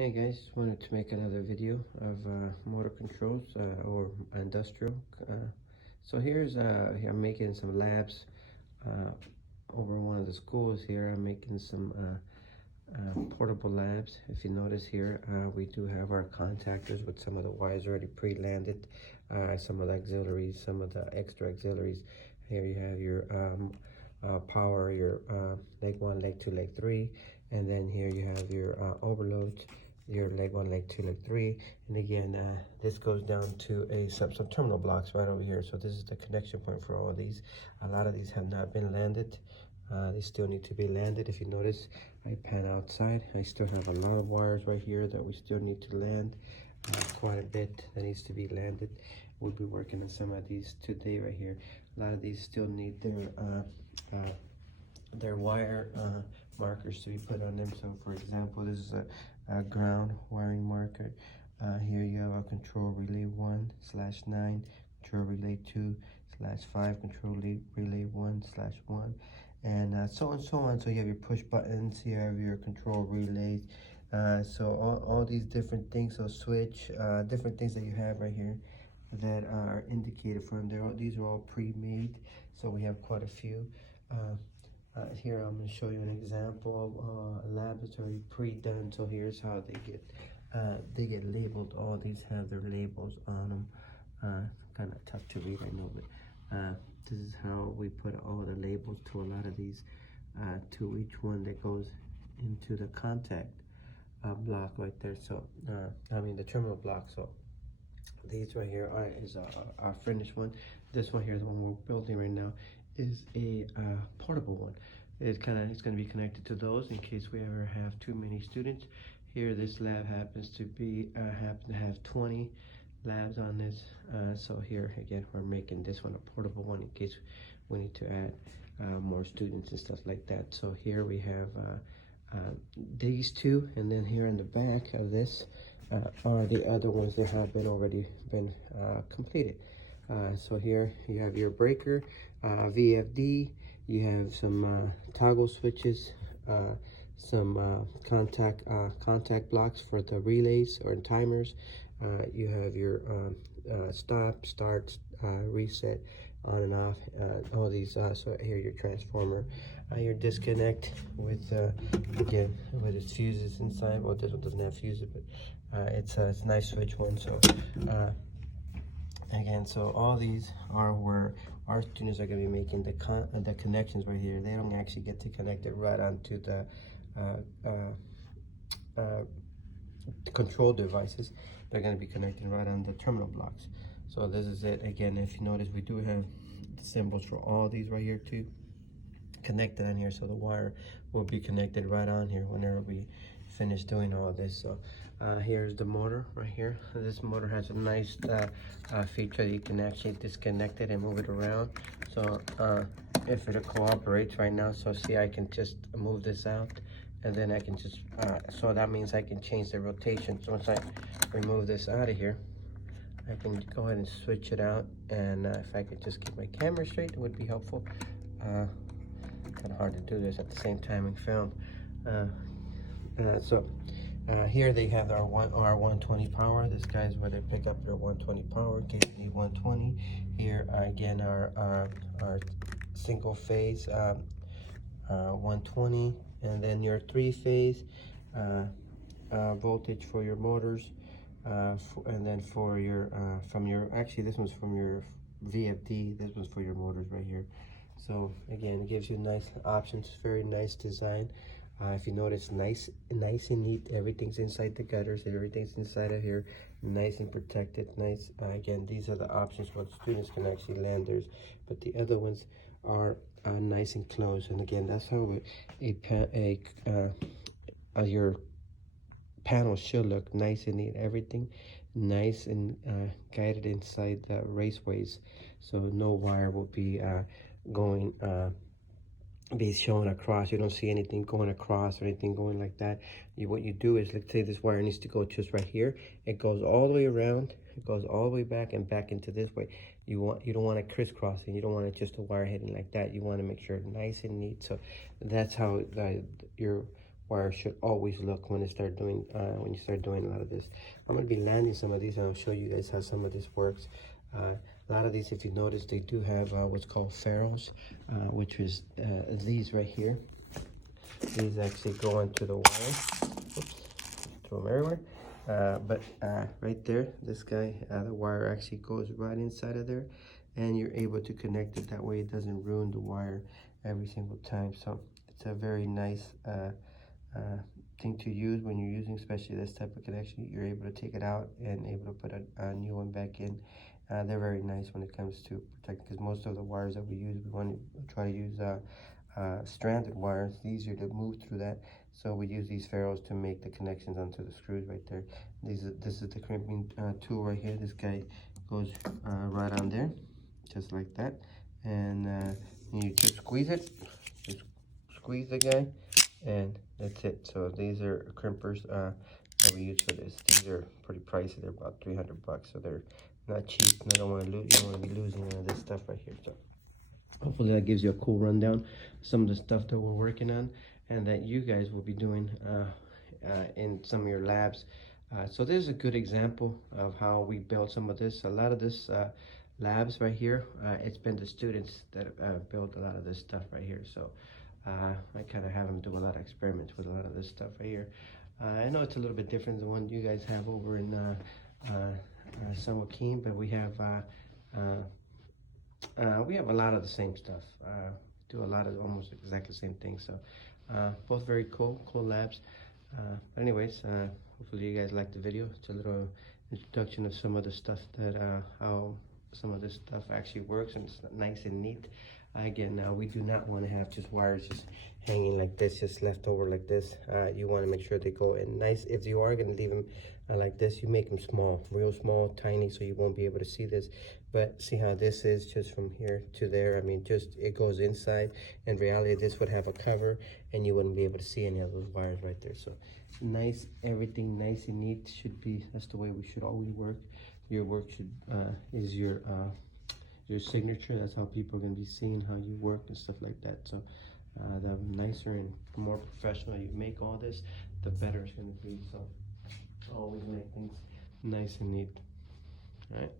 Hey guys, just wanted to make another video of motor controls or industrial. So here I'm making some labs uh, over one of the schools here. I'm making some portable labs. If you notice here, we do have our contactors with some of the wires already pre-landed, some of the auxiliaries, some of the extra auxiliaries. Here you have your power, your leg 1, leg 2, leg 3, and then here you have your overloads, your leg 1, leg 2, leg 3, and again this goes down to some terminal blocks right over here. So this is the connection point for all of these. A lot of these have not been landed. They still need to be landed. If you notice, I pan outside. I still have a lot of wires right here that we still need to land. Quite a bit that needs to be landed. We'll be working on some of these today right here. A lot of these still need their wire markers to be put on them. So for example, this is a ground wiring marker. Here you have a control relay 1/9, control relay 2/5, control relay 1/1, and so on and so on. So you have your push buttons, you have your control relays, so all these different things. So switch, different things that you have right here that are indicated for them. These are all pre-made, so we have quite a few. Here I'm going to show you an example of a lab that's already pre-done. So here's how they get labeled. All these have their labels on them. Kind of tough to read, I know, but this is how we put all the labels to a lot of these, to each one that goes into the contact block right there. So I mean the terminal block. So these right here is our finished one. This one here, the one we're building right now, is a portable one. It's going to be connected to those in case we ever have too many students. Here, this lab happens to have 20 labs on this. So here again, we're making this one a portable one in case we need to add more students and stuff like that. So here we have these two, and then here in the back of this are the other ones that have already been completed. So here you have your breaker, VFD, you have some toggle switches, some contact blocks for the relays or timers. You have your stop, start, reset, on and off, all these. So here your transformer, your disconnect with again with its fuses inside. Well, this one doesn't have fuses, but it's a nice switch one. So again, so all these are where our students are going to be making the connections right here. They don't actually get to connect it right onto the control devices. They're going to be connected right on the terminal blocks. So this is it. Again, if you notice, we do have the symbols for all these right here too, connected on here. So the wire will be connected right on here whenever we finish doing all this. So here's the motor right here. This motor has a nice feature that you can actually disconnect it and move it around. So if it cooperates right now, so see, I can just move this out, and then I can just so that means I can change the rotation. So once I remove this out of here, I can go ahead and switch it out. And if I could just keep my camera straight, it would be helpful. Kind of hard to do this at the same time and film. Here they have our 120 power. This guy's where they pick up their 120 power, KV 120. Here again our single phase 120, and then your 3-phase voltage for your motors, and then for your actually this one's from your VFD. This one's for your motors right here. So again, it gives you nice options, very nice design. If you notice, nice and neat. Everything's inside the gutters, everything's inside of here, nice and protected. Nice. Again, these are the options where the students can actually land theirs, but the other ones are nice and closed. And again, that's how your panel should look, nice and neat. Everything nice and guided inside the raceways, so no wire will be be shown across. You don't see anything going across or anything going like that. What you do is, let's say this wire needs to go just right here. It goes all the way around, it goes all the way back and back into this way. You don't want it crisscrossing. You don't want it just a wire hitting like that. You want to make sure it's nice and neat. So that's how your wire should always look when you start doing a lot of this. I'm going to be landing some of these, and I'll show you guys how some of this works. A lot of these, if you notice, they do have what's called ferrules, which is these right here. These actually go onto the wire. Oops, throw them everywhere. But right there, this guy, the wire actually goes right inside of there, and you're able to connect it that way. It doesn't ruin the wire every single time. So it's a very nice thing to use when you're using, especially this type of connection. You're able to take it out and able to put a new one back in. They're very nice when it comes to protecting, because most of the wires that we use, we want to try to use stranded wires. It's easier to move through that, so we use these ferrules to make the connections onto the screws right there. This is the crimping tool right here. This guy goes right on there, just like that, and you just squeeze it. Just squeeze the guy, and that's it. So these are crimpers that we use for this. These are pretty pricey. They're about 300 bucks, so they're not cheap, and I don't want to lose. You don't want to be losing this stuff right here. So hopefully that gives you a cool rundown of some of the stuff that we're working on and that you guys will be doing in some of your labs. So this is a good example of how we built some of this. A lot of this labs right here, it's been the students that built a lot of this stuff right here. So I kind of have them do a lot of experiments with a lot of this stuff right here. I know it's a little bit different than the one you guys have over in San Joaquin, but we have a lot of the same stuff. Do a lot of almost exactly the same thing. So both very cool labs. But anyways, hopefully you guys liked the video. It's a little introduction of some of the stuff that how some of this stuff actually works, and it's nice and neat. Again, we do not want to have just wires just hanging like this, just left over like this. You want to make sure they go in nice. If you are going to leave them like this, you make them small, real small, tiny, so you won't be able to see this. But see how this is just from here to there. I mean, just it goes inside. In reality, this would have a cover, and you wouldn't be able to see any of those wires right there. So nice, everything nice and neat should be. That's the way we should always work. Your work should is your signature. That's how people are going to be seeing how you work and stuff like that. So the nicer and more professional you make all this, the better it's going to be. So always make things nice and neat. All right.